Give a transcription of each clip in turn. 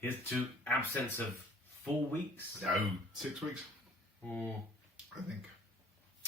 Here's to absence of 4 weeks. No, 6 weeks. Mm. I think.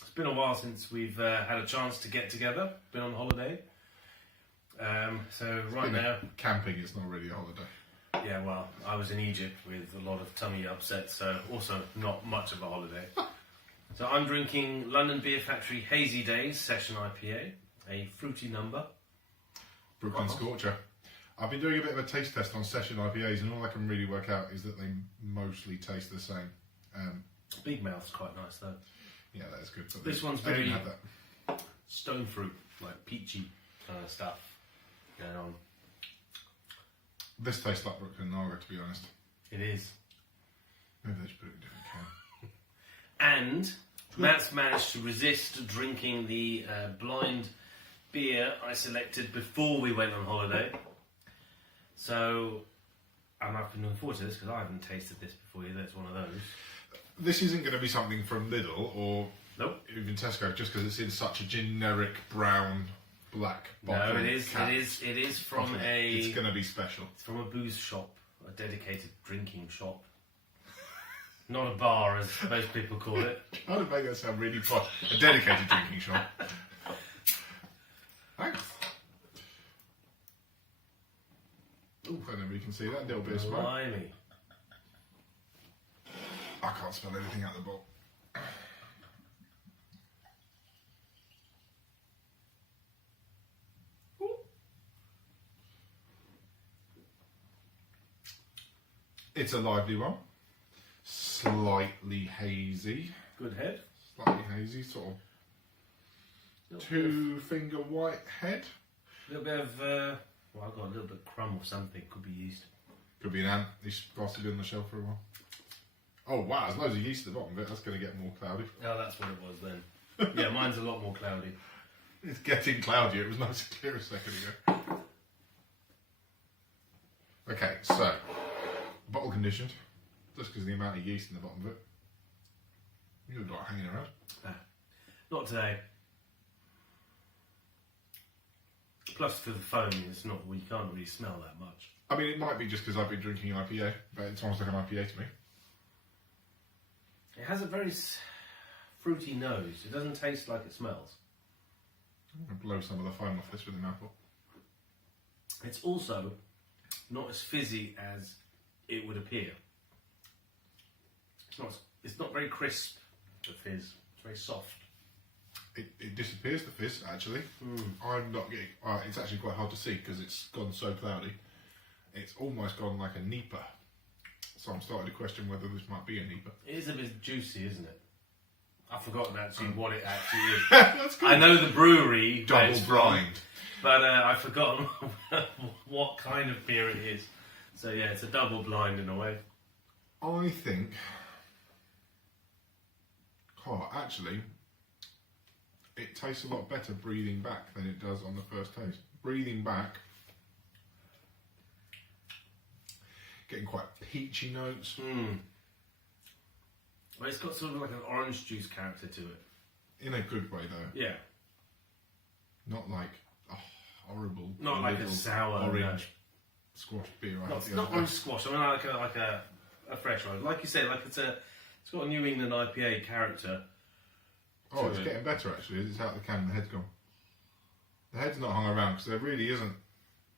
It's been a while since we've had a chance to get together. Been on holiday. So right now, camping is not really a holiday. Yeah, well, I was in Egypt with a lot of tummy upsets, so also not much of a holiday. So I'm drinking London Beer Factory Hazy Days Session IPA, a fruity number. Brooklyn Scorcher. I've been doing a bit of a taste test on session IPAs, and all I can really work out is that they mostly taste the same. Big Mouth's quite nice though. Yeah, that's good. But this one's they very didn't have that. stone fruit, like peachy kind of stuff going on. This tastes like Brooklyn Lager, to be honest. It is. Maybe they should put it in a different can. And Matt's managed to resist drinking the blind beer I selected before we went on holiday. So, and I've been looking forward to this because I haven't tasted this before either. It's one of those. This isn't going to be something from Lidl or even Tesco, just because it's in such a generic brown, black bottle. No, it is. It is from a. It's going to be special. It's from a booze shop, a dedicated drinking shop. Not a bar, as most people call it. How to make that sound really fun? A dedicated drinking shop. Thanks. Ooh, I don't know if you can see that little bit of smoke. Blimey. I can't smell anything out the bottle. It's a lively one. Slightly hazy. Good head. Slightly hazy, sort of two-finger white head. A little bit of, well, I've got a little bit of crumb or something, could be yeast. Could be an ant. These supposed to be on the shelf for a while. Oh wow, there's loads of yeast at the bottom of it. That's going to get more cloudy. Oh, that's what it was then. Yeah, mine's a lot more cloudy. It's getting cloudier. It was nice and clear a second ago. Okay, so bottle conditioned, just because of the amount of yeast in the bottom of it. You look like hanging around. Not today. Plus, for the foam, it's not. You can't really smell that much. I mean, it might be just because I've been drinking IPA, but it's almost like an IPA to me. It has a very fruity nose. It doesn't taste like it smells. I'm going to blow some of the foam off this with a mouthful. It's also not as fizzy as it would appear. It's not very crisp, the fizz. It's very soft. It disappears, the fizz, actually. I'm not getting... it's actually quite hard to see because it's gone so cloudy. It's almost gone like a Nipa. So I'm starting to question whether this might be a Nipa. It is a bit juicy, isn't it? I've forgotten actually what it actually is. That's cool. I know the brewery. Double blind. But I've forgotten what kind of beer it is. So yeah, it's a double blind in a way. I think... Oh, actually, it tastes a lot better breathing back than it does on the first taste. Breathing back, getting quite peachy notes. Well, it's got sort of like an orange juice character to it. In a good way, though. Yeah. Not like a horrible... Not like a sour... orange squash beer. Not orange squash. I mean like a fresh one. Like you say, like it's got a New England IPA character. Oh, it's getting better, actually. It's out of the can and the head's gone. The head's not hung around because there really isn't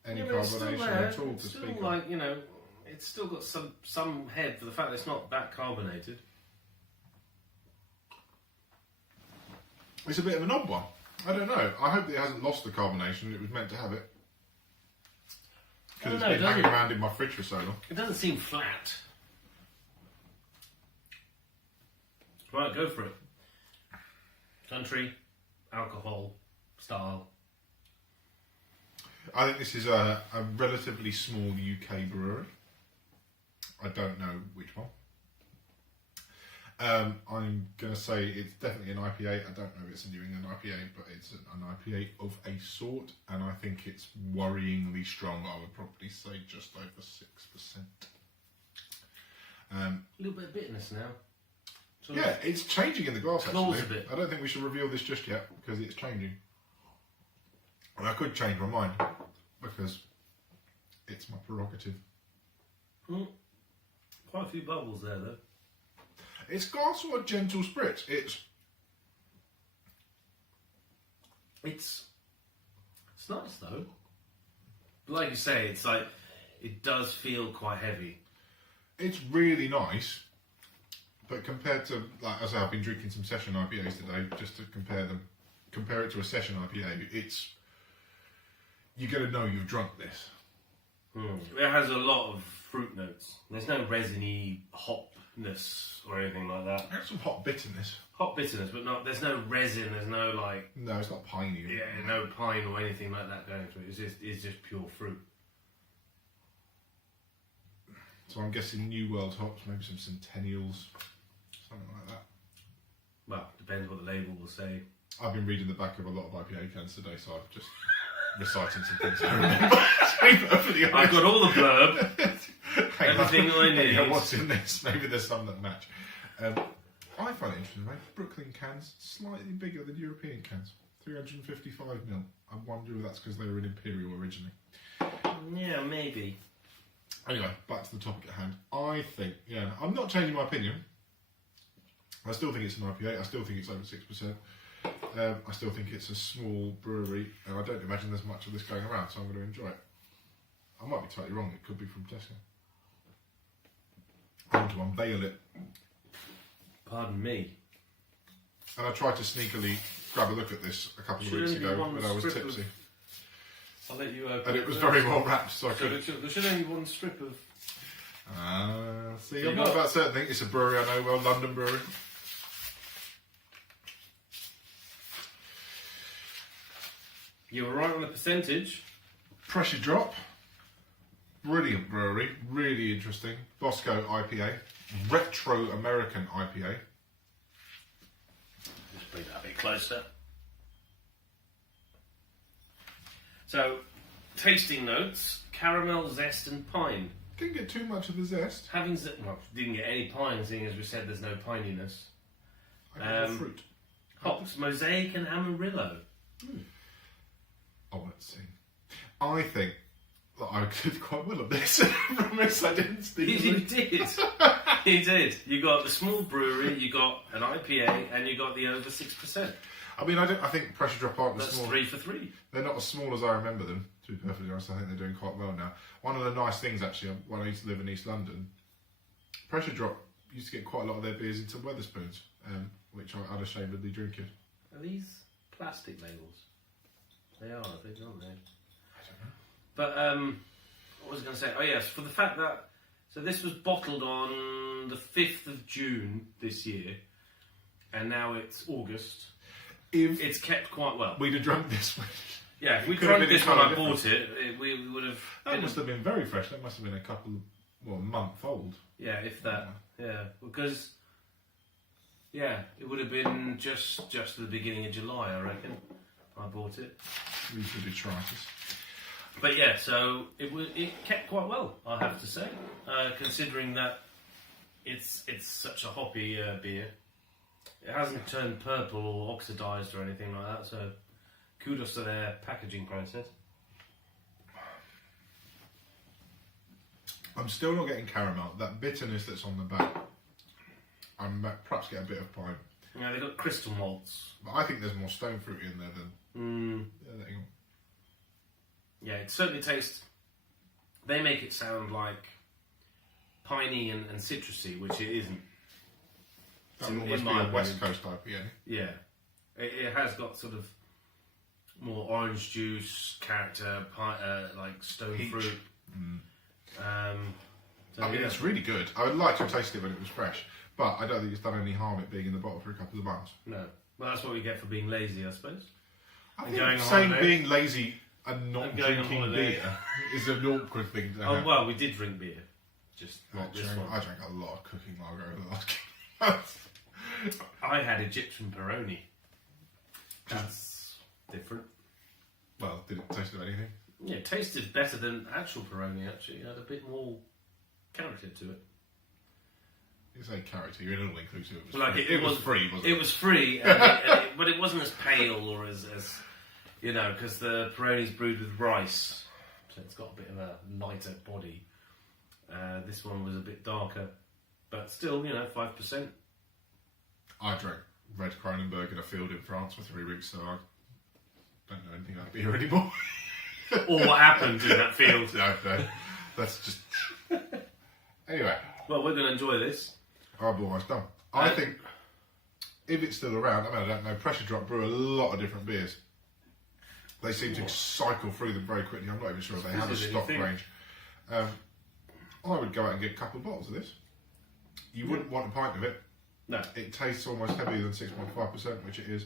any carbonation at all to speak of. Like, you know, it's still got some head for the fact that it's not that carbonated. It's a bit of an odd one. I don't know. I hope it hasn't lost the carbonation. It was meant to have it. Because it's been hanging around in my fridge for so long. It doesn't seem flat. Right, go for it. Country, alcohol, style. I think this is a relatively small UK brewery. I don't know which one. I'm going to say it's definitely an IPA. I don't know if it's a New England IPA, but it's an IPA of a sort, and I think it's worryingly strong. I would probably say just over 6%. A little bit of bitterness now. Yeah, it's changing in the glass, actually. A bit. I don't think we should reveal this just yet, because it's changing. And I could change my mind, because it's my prerogative. Quite a few bubbles there, though. It's got sort of gentle spritz. It's nice though. Like you say, it's like it does feel quite heavy. It's really nice, but compared to, like I say, I've been drinking some session IPAs today just to compare it to a session IPA. You're going to know you've drunk this. It has a lot of fruit notes. There's no resiny hopness or anything like that. There's some hot bitterness. Hot bitterness, but there's no resin. There's no like. No, it's not piney. Yeah, no pine or anything like that going through it. It's just pure fruit. So I'm guessing New World hops, maybe some Centennials, something like that. Well, depends what the label will say. I've been reading the back of a lot of IPA cans today, so I've just reciting some things I remember. I've got all the blurb, everything I need. Yeah, what's in this? Maybe there's some that match. I find it interesting, mate. Brooklyn cans, slightly bigger than European cans. 355ml. I wonder if that's because they were in Imperial originally. Yeah, maybe. Anyway, back to the topic at hand. I think, I'm not changing my opinion. I still think it's an IPA. I still think it's over 6%. I still think it's a small brewery, and I don't imagine there's much of this going around, so I'm going to enjoy it. I might be totally wrong. It could be from Tesco. I want to unveil it. Pardon me. And I tried to sneakily grab a look at this a couple of weeks ago when I was tipsy. I'll let you open. And it was very well wrapped, so I could. There should only be one strip of. See, I'm not about certain things. It's a brewery I know well, London brewery. You were right on the percentage. Pressure Drop. Brilliant brewery. Really interesting. Bosco IPA. Retro American IPA. Just bring that a bit closer. So, tasting notes, caramel, zest and pine. Didn't get too much of the zest. Didn't get any pine, seeing as we said there's no pininess. I got the fruit. Hops, Mosaic and Amarillo. Oh, let's see. I think that I did quite well at this. I promise I didn't steal You did. You did. You got the small brewery, you got an IPA, and you got the over 6%. I mean, I think Pressure Drop aren't as That's small. 3 for 3. They're not as small as I remember them, to be perfectly honest. I think they're doing quite well now. One of the nice things, actually, when I used to live in East London, Pressure Drop used to get quite a lot of their beers into Wetherspoons, which I unashamedly drink it. Are these plastic labels? They are, I think, aren't they? I don't know. But, what was I going to say? Oh, yes, for the fact that... So this was bottled on the 5th of June this year, and now it's August. If it's kept quite well. we'd have drunk this one. Yeah, if we drank this when I bought it, we would have... That must have been very fresh. That must have been a month old. Yeah, if that. Yeah, because... Yeah, it would have been just at the beginning of July, I reckon. I bought it. Usually detritus. But yeah, so it kept quite well, I have to say, considering that it's such a hoppy beer. It hasn't turned purple or oxidised or anything like that, so kudos to their packaging process. I'm still not getting caramel. That bitterness that's on the back, I might perhaps get a bit of pine. Yeah, they've got crystal malts. But I think there's more stone fruit in there than... Yeah, it certainly tastes... They make it sound like piney and citrusy, which it isn't. That would almost be a West Coast IPA. Yeah. It has got sort of more orange juice character, like stone Peach. fruit. I mean, it's really good. I would like to have tasted it when it was fresh, but I don't think it's done any harm it being in the bottle for a couple of months. No. Well, that's what we get for being lazy, I suppose. I And think going on saying holiday. being lazy and not And going on drinking holiday. beer is an awkward thing to Oh, have. well, we did drink beer. Just not this one. I drank a lot of cooking lager over the last couple of months. I had Egyptian Peroni. That's different. Well, did it taste of anything? Yeah, it tasted better than actual Peroni, actually. It had a bit more character to it. You say character, you're in all inclusive. It was Like free. It was free, wasn't it? It was free, but it wasn't as pale or as because the Peroni's brewed with rice. so it's got a bit of a lighter body. This one was a bit darker, but still, 5%. I drank Red Kronenberg in a field in France for 3 weeks, so I don't know anything about beer anymore. Or what happened in that field. No, that's just... Anyway. Well, we're going to enjoy this. I'm almost done. I think if it's still around, I don't know, Pressure Drop brew a lot of different beers. They seem to cycle through them very quickly. I'm not even sure if they have a stock range. I would go out and get a couple of bottles of this. You wouldn't want a pint of it. No. It tastes almost heavier than 6.5%, which it is.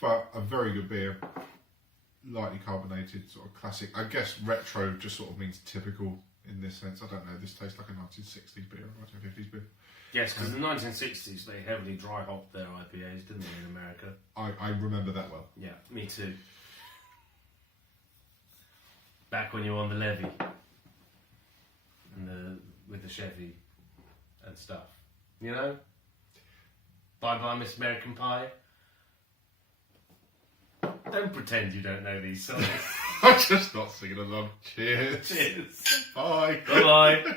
But a very good beer. Lightly carbonated, sort of classic. I guess retro just sort of means typical in this sense. I don't know, this tastes like a 1960s beer or 1950s beer. Yes, because in the 1960s they heavily dry hopped their IPAs, didn't they, in America? I remember that well. Yeah, me too. Back when you were on the levee and with the Chevy and stuff. Bye bye, Miss American Pie. Don't pretend you don't know these songs. I'm just not singing along. Cheers. Cheers. Bye. Bye bye.